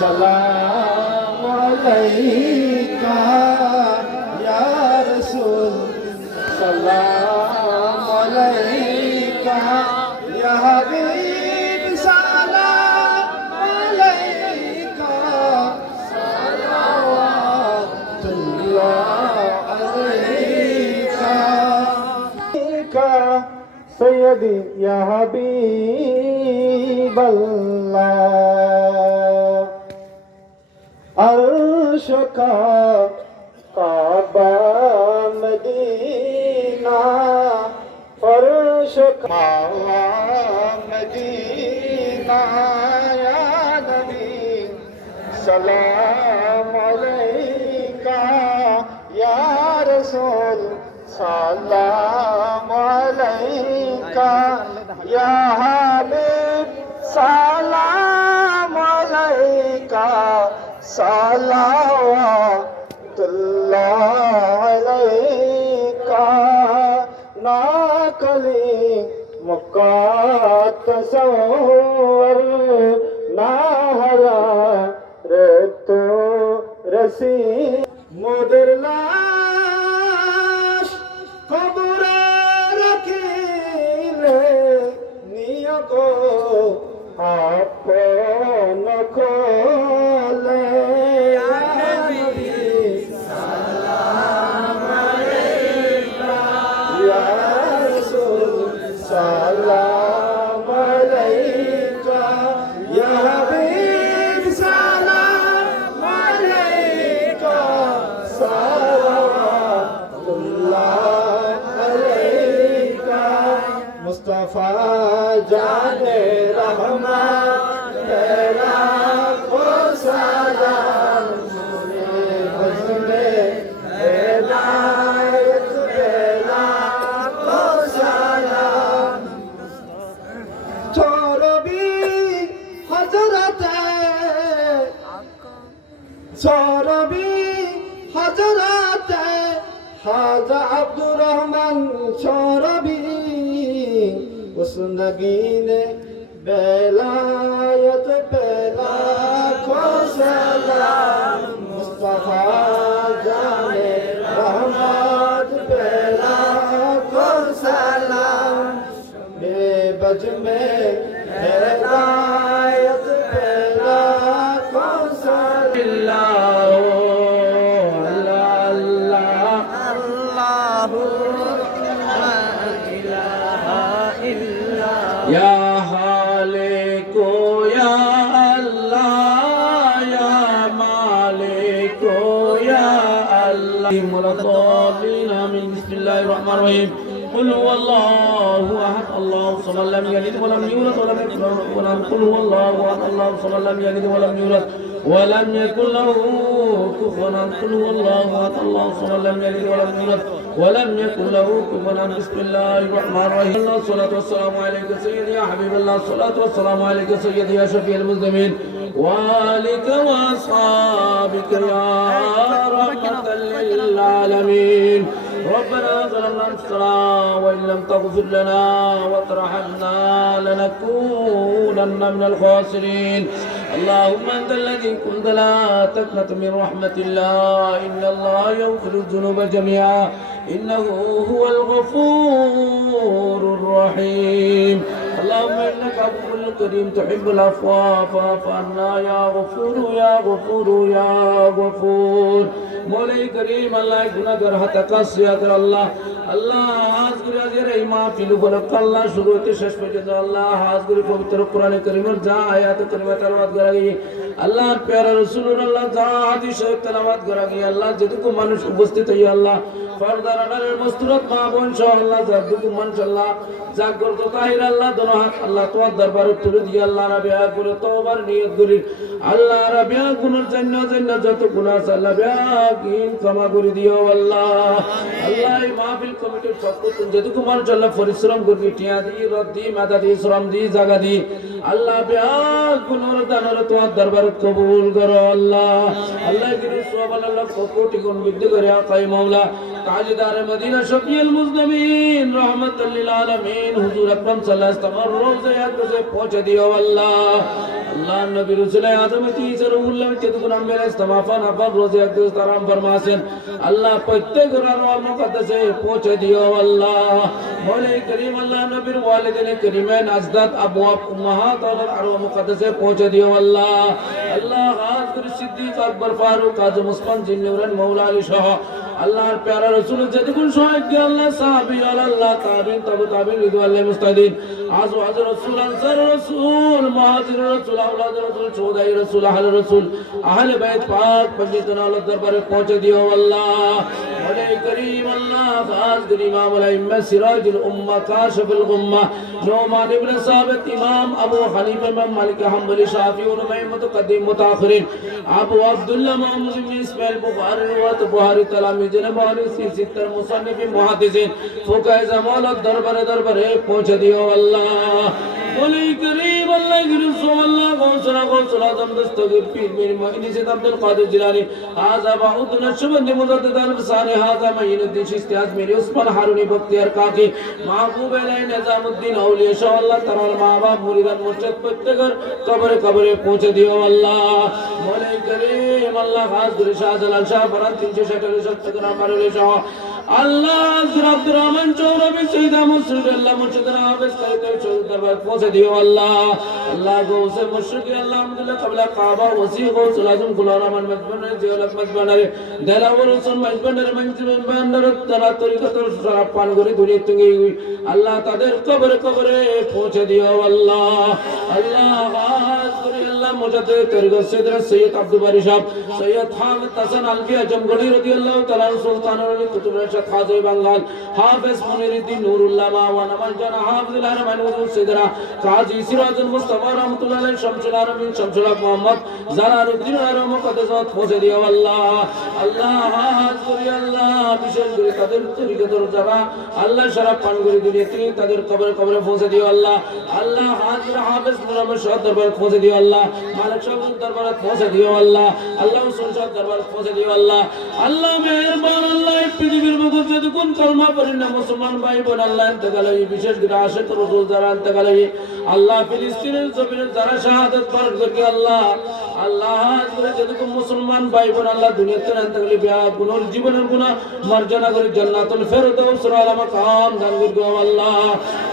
সালাম আলাইকা ইয়া রাসূল সালাম আলাইকা ইয়া হাবিব সালাম আলাইকা সালাওয়াতুল্লাহ আলাইকা سيدي يا حبيب الله عرشك كعبة مدينة فرشك مدينة يا نبي سلام عليك يا رسول سلام عليك يا حبيب سلام عليك صلوات الله عليك ناكلي مقاتصور ناهلا رتو رسي مدرلا কবরে রাখিলে নিয়ত আপন কোলে সালাম আলাইকা ইয়া রাসূল সালাম আলাইকা ইয়া হাবিব সালাম আলাইকা সালাওয়াতুল্লাহ मुस्तफा जाने रहमत तेरा को सलाम मुझे हिदायत तेरा को सलाम चोरबी हजरत हाजा अब्दुर रहमान चोरबी उसनगीन बेलायत पेला को सलाम मुस्तफा जाने रहमत पेला को सलाम बेबज में हिदायत पेला को सलाम या हालिको या अल्लाह या मालिको या अल्लाह मुलद्दीन आमीन बिस्मिल्लाहिर रहमानिर रहीम قل هو الله احد الله الصمد لم يلد ولم يولد ولم يكن له كفوا احد قل هو الله احد الله الصمد لم يلد ولم يولد ولم يكن له كفوا احد قل هو الله احد الله الصمد لم يلد ولم يولد ولم يكن له كفوا احد بسم الله الرحمن الرحيم الصلاة والسلام عليك سيدي يا حبيب الله الصلاة والسلام عليك سيدي يا شفيع المسلمين وآلك وأصحابك يا رحمة للعالمين ربنا ظلمنا انفسنا وإن لم تغفر لنا وترحمنا لنكونن من الخاسرين اللهم أنت الذي كنت لا تقنط من رحمة الله إن الله يغفر الذنوب جميعا إنه هو الغفور الرحيم اللهم إنك عفو كريم تحب العفو فاعف عنا يا غفور يا غفور يا غفور مولاي كريم الله গুনাহগার হাতাকাস ইয়াদের আল্লাহ আল্লাহ আজ করে আজের এই মাহফিল উপলক্ষ আল্লাহ শুরু হতে শেষ পর্যন্ত আল্লাহ আজ করে পবিত্র কোরআনে কারীমের যা আয়াত কারিমা তেলাওয়াত করা গিয়ে আল্লাহ প্যারা রাসূলুল্লাহ যা হাদিস তেলাওয়াত করা গিয়ে আল্লাহ যেটুকু মানুষ উপস্থিত হই আল্লাহ ফরদার আনারের মস্তরত মা বোন সহ আল্লাহ যতটুকু মানুষ আল্লাহ জাগ্রত তাহির আল্লাহ দোনো হাত আল্লাহ তোমার দরবারে তুলে দিয়ে আল্লাহ রাবিয়া করে তওবার নিয়ত করি আল্লাহ রাবিয়া গুনার জন্য যত গুনাহ আছে আল্লাহ বিয়াকিন ক্ষমা করে দিও আল্লাহ আল্লাহ এই মাহফিল কমিটির পক্ষ থেকে যেটুকু মানুষ আল্লাহ পরিশ্রম করবি টিয়া দি রদ দি মাদা দি শ্রম দি জায়গা দি আল্লাহ বিয়াক গুনার দানর তোমার দরবারে কবুল করো আল্লাহ আল্লাহ গিরি সওয়াব আল্লাহ কোটি গুণ বৃদ্ধি করে আকাই মাওলা ताजदार मदीना शफीउल मुज़निबीन रहमतुल लिल आलमीन हुजूर अकरम सल्लल्लाहु अलैहि वसल्लम रोज़े अक़दस से पहुंच दियो अल्लाह अल्लाह नबी रसूल आदम की सरूल्लाह चतुन अम्बिया इस्तिमाफा नफर रोज़े अक़दस तराम फरमासेन अल्लाह प्रत्येक गुनाह मुक़द्दस से पहुंच दियो अल्लाह मौला करीम अल्लाह नबी वालिदैन करीमैन अज़दात अबवाब उम्महात और अरवा मुक़द्दस से पहुंच दियो अल्लाह अल्लाह हाज़िर सिद्दीक़ अकबर फारूक आज़म उस्मान जिन्नूरन मौला अली शाह अल्लाहर प्यारा रसूल जदकुन शाहिद के अल्लाह साहबी अल्लाह ताबीन तबु ताबीन रिदवान मुस्तदीन आज़ वाज़ रसूल अंसार रसूल मुहाजिर रसूल औलाद रसूल शोदाई रसूल अहल रसूल अहल बैत पाक पंजितन औलाद दरबार पहुंच दियो अल्लाह मौला करीम अल्लाह खास इमाम अल इम्मा सिराजुल उम्मा काशिफुल गुम्मा नौमान इब्न साबित इमाम अबू हनीफा इमाम मालिक हम्बली शाफी और मुतक़द्दिम मुताखिरीन अबू अब्दुल्लाह मुहम्मद इब्न इस्माइल बुखारी रिवायत बुखारी तलामीज़ मुहद्दिसीन सित्तर मुसन्निफीन मुहद्दिसीन फुक़हा ज़माल दरबारे पहुंच दियो अल्लाह मौला करीम अल्लाह की रसूल अल्लाह गौसला आज़म दस्तगीर पीर मेरे मोइनी से अब्दुल कादिर जिलानी हाज़ा बाउद नशबंद मुजद्दिद अल-फसानी हाज़ा मईनुद्दीन चिश्ती मेरे उस्मान हारूनी बख्तियार काकी महबूब अलैहि निज़ामुद्दीन औलिया शाह अल्लाह तआला माँ बाप मुरीदान मुर्शिद प्रत्येक कब्रे पहुंच दियो अल्लाह मौला करीम अल्लाह खास गुरु शाह जलाल शाह फरान 370 ग्राम मारे शाह अल्लाह अब्दुर रहमान चौरबी सईदा मुर्शिद अल्लाह मुर्शिद हाफिज करते चौधरी दरबार पहुंच दियो अल्लाह अल्लाह गौसे मुर्शिद अल्लाह अल्हम्दुलिल्लाह कबला काबा वसी गौस आजम गुलाम रहमान मजबन जियालत मजबन देलावर हुसैन मजबन मजबन तला तरीकत शराब पान করে দুনিয়া থেকে আল্লাহ তাদের কবরে পৌঁছে দিও আল্লাহ আল্লাহ করে আল্লাহ মুজাদ্দিদ তরিকত সৈয়দ আব্দুল বারী সাহেব সৈয়দ হামিদ হাসান আলফি আজমগড়ি রাদিয়াল্লাহু তাআলা সুলতানুল আলী কুতুব রশিদ খাজা বাঙ্গাল হাফেজ মুনিরুদ্দিন নুরুল্লাহ মাওলানা মানজানা হাফিজুল আরমান হুজুর সৈয়দনা কাজী সিরাজুল মুস্তাফা রাহমাতুল্লাহ আলাইহি শামসুল আরমিন শামসুল হক মোহাম্মদ জালালউদ্দিন আর মুকদ্দাসাত পৌঁছে দিও আল্লাহ আল্লাহ হাজরি আল্লাহ বিশেষ করে তাদের তরিকতের যারা আল্লাহ শরাব পান করে দুনিয়া থেকে তাদের কবরে পৌঁছে দিও আল্লাহ আল্লাহ হাজর হাফেজ মুরাম্মদ শাহ দরবার পৌঁছে দিও আল্লাহ মালিক শাহ দরবার পৌঁছে দিও আল্লাহ আল্লাহ হুসেন শাহ দরবার পৌঁছে দিও আল্লাহ আল্লাহ মেহেরবান আল্লাহ পৃথিবীর মধ্যে যদি কোন কলমা পড়েন না মুসলমান ভাই বোন আল্লাহ ইন্তেকাল হই বিশেষ করে আশিক রাসূল যারা ইন্তেকাল হই আল্লাহ ফিলিস্তিনের জমিনে যারা শাহাদাত বরণ করে আল্লাহ আল্লাহ হাজরে যদি কোন মুসলমান ভাই বোন আল্লাহ দুনিয়াতে ইন্তেকাল বিয়া গুনাহ জীবনের গুনাহ মার্জনা করে জান্নাতুল ফেরদাউস আলা মাকাম দান করগো আল্লাহ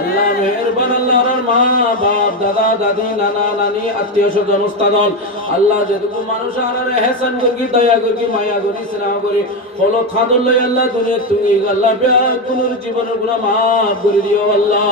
আল্লাহ মেহেরবান আল্লাহ আর মা বাপ দাদা দাদি নানা নানি আত্মীয় স্বজন উস্তাদল আল্লাহ যেটুকু মানুষ আরারে ihsan করি দয়া করি মায়া করি স্নেহ করি হলো খাদল লই আল্লাহ দুনিয়া তুমি আল্লাহ বিয়া গুনাহ জীবনের গুনাহ maaf করে দিও আল্লাহ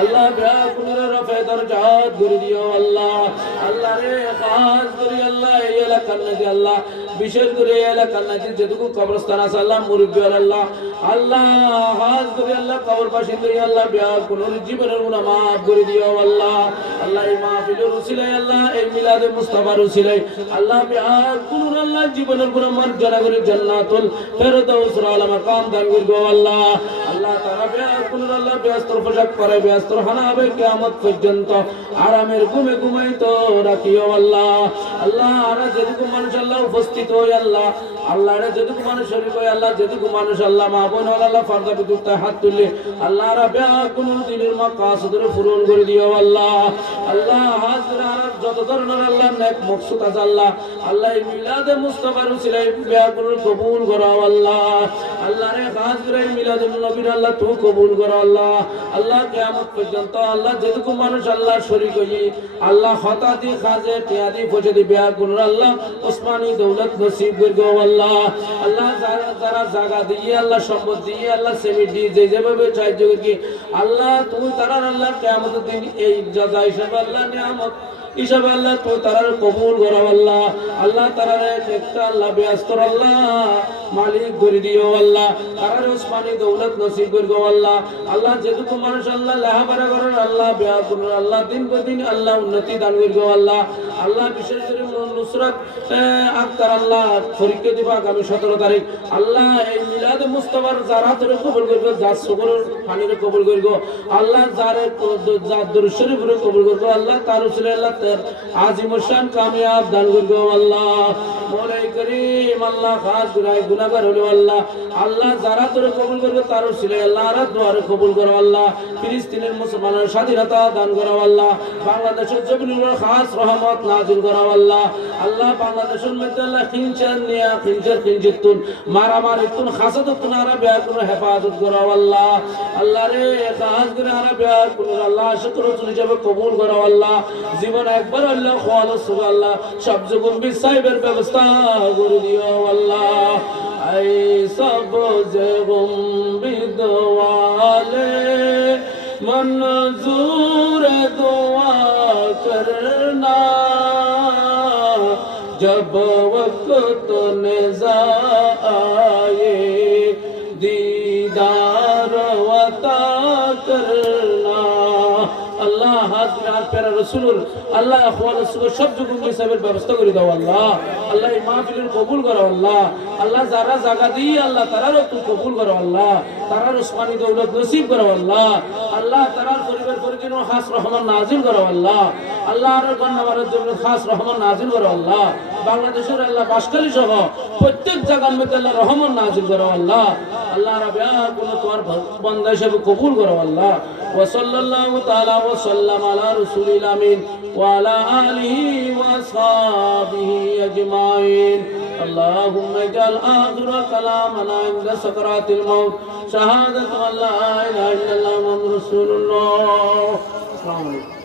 আল্লাহ বিয়া গুনাহ রফে দরজাত করে দিও আল্লাহ আল্লাহ রে খাস করি আল্লাহ এই এলাকার নাকি আল্লাহ বিশেষ করে এই এলাকার নাকি যেটুকু কবরস্থান আছে আল্লাহ মুরব্বি আল্লাহ আল্লাহ খাস করি আল্লাহ কবর বাসিন্দা আল্লাহ বিয়া গুনাহ জীবনের গুনাহ maaf করে দিও আল্লাহ আল্লাহ এই মাহফিলের উসিলায় আল্লাহ এই মিলাদে মুস্তাফার উসিলায় আল্লাহ বিয়া গুনাহ আল্লাহ জীবনের গুনাহ মার্জনা করে জান্নাতুল ফেরদাউস আলা মাকাম দান করগো আল্লাহ আল্লাহ তাআলা বিয়া গুনাহ আল্লাহ বিয়াস্তর পোশাক পরে বিয়াস্তর হানাবে কিয়ামত পর্যন্ত আরামের ঘুমাইতো রাখিও আল্লাহ আল্লাহ আর যেটুকু মানুষ আল্লাহ উপস্থিত হই আল্লাহ আল্লাহ রে যেটুকু মানুষ শরীক হই আল্লাহ যেটুকু মানুষ আল্লাহ মা বোন আল্লাহ ফরদা বিদুতে হাত তুলে আল্লাহ রাব্বিয়া কুনু দিনের মাকাসদের পূরণ করে দিও আল্লাহ আল্লাহ হাজরা যত ধরনের আল্লাহ নেক মকসুদ আছে আল্লাহ আল্লাহ এই মিলাদে মুস্তাফার উসিলায় বিয়া গুলো কবুল করো আল্লাহ আল্লাহ রে খাস করে মিলাদুন নবীর আল্লাহ তো কবুল করো আল্লাহ আল্লাহ কিয়ামত পর্যন্ত আল্লাহ যেটুকু মানুষ আল্লাহ শরীক হই আল্লাহ হতাদি খাজে তিয়াদি ফজদি বিয়া গুলো আল্লাহ উসমানী দৌলত নসিব করগো আল্লাহ আল্লাহ যারা জায়গা দিয়ে আল্লাহ সম্পদ দিয়ে আল্লাহ সেমি দিয়ে যেভাবে সাহায্য করি আল্লাহ তুমি তারা আল্লাহ কিয়ামতের দিন এই জাযা হিসাবে আল্লাহ নিয়ামত হিসাবে আল্লাহ তো তারার কবুল করো আল্লাহ আল্লাহ তারার একটা আল্লাহ বিয়াস্তর আল্লাহ মালিক করে দিও আল্লাহ তারার উসমানী দৌলত নসিব করগো আল্লাহ আল্লাহ যেটুকু মানুষ আল্লাহ লেহাপড়া করেন আল্লাহ বিয়া করুন আল্লাহ দিন প্রতিদিন আল্লাহ উন্নতি দান করগো আল্লাহ আল্লাহ বিশেষ করে নুসরাত আক্তার আল্লাহ পরীক্ষা দিবা আগামী 17 তারিখ আল্লাহ এই মিলাদ মুস্তাফার যারা তোরে কবুল করবে যার সকলের পানিরে কবুল করবে আল্লাহ যারে যার দরুদ শরীফরে কবুল করবে আল্লাহ তার উসিলে আল্লাহ তার আজিম শান কামিয়াব দান করবে আল্লাহ মওলাই করিম আল্লাহ খাস গুনাহগার হলে আল্লাহ আল্লাহ যারা তোরে কবুল করবে তার উসিলে আল্লাহ আর দোয়ারে কবুল করো আল্লাহ ফিলিস্তিনের মুসলমানের স্বাধীনতা দান করো আল্লাহ বাংলাদেশের জমিনের উপর খাস রহমত নাযিল করো আল্লাহ আল্লাহ বাংলাদেশের মধ্যে আল্লাহ খিনচার নিয়া খিনজিতুন মারামারিতুন হাসাদতুন আরবে কোন হেফাজত করো আল্লাহ আল্লাহ রে খাস করে আরবে কোন আল্লাহ শুকর রসুল হিসেবে কবুল করো আল্লাহ জীবন একবার আল্লাহ খালাস আল্লাহ সব জীবন বিসাইবের ব্যবস্থা করে দিও আল্লাহ আই সব জীবন বিদওয়ালে मंजूर दुआ करना जब वक्त निज़ा आए दीदार वता करना अल्लाह हाज़िर प्यारा रसूल अल्लाह अखवाल सब जुगुन हिसाबेर व्यवस्था করে দাও আল্লাহ আল্লাহ এই মাহফিলের কবুল করো আল্লাহ আল্লাহ যারা জায়গা দি আল্লাহ তারারও তুমি কবুল করো আল্লাহ তারার উসমানী দৌলত নসিব করো আল্লাহ আল্লাহ তারার পরিবার পরিজন খাস রহমান নাজিল করো আল্লাহ আল্লাহ আর গন্নাবারের জন্য খাস রহমান নাজিল করো আল্লাহ বাংলাদেশের আল্লাহ বাসকালী সহ প্রত্যেক জায়গার মধ্যে আল্লাহ রহমান নাজিল করো আল্লাহ আল্লাহ রাব্বিয়া কোন তোমার বান্দা হিসেবে কবুল করো আল্লাহ ওয়া সাল্লাল্লাহু তাআলা ওয়া সাল্লাম আলা রাসূলিল আমিন ওয়া আলা আলিহি ওয়া আসহাবিহি আজমাইন اللهم اجعل آخر كلامنا عند سكرات الموت شهادة أن لا إله إلا الله محمد رسول الله. السلام عليكم.